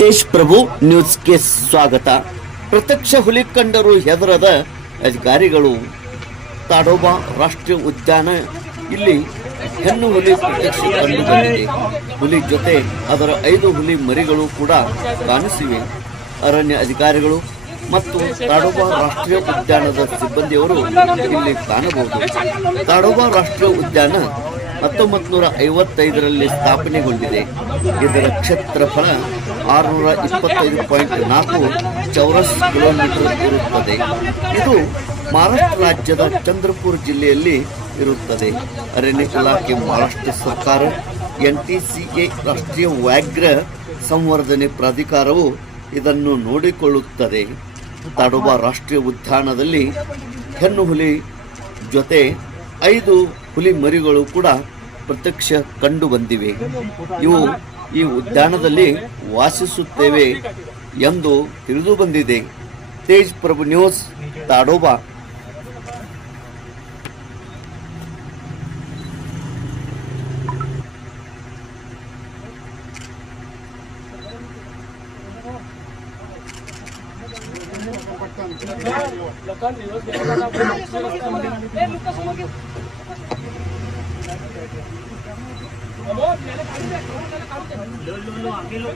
ತೇಜ್ ಪ್ರಭು ನ್ಯೂಸ್ಗೆ ಸ್ವಾಗತ. ಪ್ರತ್ಯಕ್ಷ ಹುಲಿ ಕಂಡರು ಹೆದರದ ಅಧಿಕಾರಿಗಳು ತಾಡೋಬಾ ರಾಷ್ಟ್ರೀಯ ಉದ್ಯಾನ, ಇಲ್ಲಿ ಹೆಣ್ಣು ಹುಲಿ ಪ್ರತ್ಯಕ್ಷ ಕಂಡು ಬಂದಿದೆ. ಹುಲಿ ಜೊತೆ ಅದರ ಐದು ಹುಲಿ ಮರಿಗಳು ಕೂಡ ಕಾಣಿಸಿವೆ. ಅರಣ್ಯ ಅಧಿಕಾರಿಗಳು ಮತ್ತು ತಾಡೋಬಾ ರಾಷ್ಟ್ರೀಯ ಉದ್ಯಾನದ ಸಿಬ್ಬಂದಿಯವರು ಇಲ್ಲಿ ಕಾಣಬಹುದು. ತಾಡೋಬಾ ರಾಷ್ಟ್ರೀಯ ಉದ್ಯಾನ ಹತ್ತೊಂಬತ್ತು ನೂರ ಐವತ್ತೈದರಲ್ಲಿ ಸ್ಥಾಪನೆಗೊಂಡಿದೆ. ಇದರ ಕ್ಷೇತ್ರಫಲ ಆರುನೂರ ಇಪ್ಪತ್ತೈದು ಪಾಯಿಂಟ್ ನಾಲ್ಕು ಚೌರಸ್ ಕಿಲೋಮೀಟರ್ ಇರುತ್ತದೆ. ಇದು ಮಹಾರಾಷ್ಟ್ರ ರಾಜ್ಯದ ಚಂದ್ರಪುರ ಜಿಲ್ಲೆಯಲ್ಲಿ ಇರುತ್ತದೆ. ಅರಣ್ಯ ಇಲಾಖೆ ಮಹಾರಾಷ್ಟ್ರ ಸರ್ಕಾರ, ಎನ್ ಟಿ ಸಿ ಎ ರಾಷ್ಟ್ರೀಯ ವ್ಯಾಘ್ರ ಸಂವರ್ಧನೆ ಪ್ರಾಧಿಕಾರವು ಇದನ್ನು ನೋಡಿಕೊಳ್ಳುತ್ತದೆ. ತಾಡೋಬಾ ರಾಷ್ಟ್ರೀಯ ಉದ್ಯಾನದಲ್ಲಿ ಹೆಣ್ಣು ಹುಲಿ ಜೊತೆ ಐದು ಹುಲಿ ಮರಿಗಳು ಕೂಡ ಪ್ರತ್ಯಕ್ಷ ಕಂಡು ಬಂದಿವೆ ಇವು ಈ ಉದ್ಯಾನದಲ್ಲಿ ವಾಸಿಸುತ್ತೇವೆ ಎಂದು ತಿಳಿದು ಬಂದಿದೆ ತೇಜ್ ಪ್ರಭು ನ್ಯೂಸ್ ತಾಡೋಬಾ Lolo, अकेलो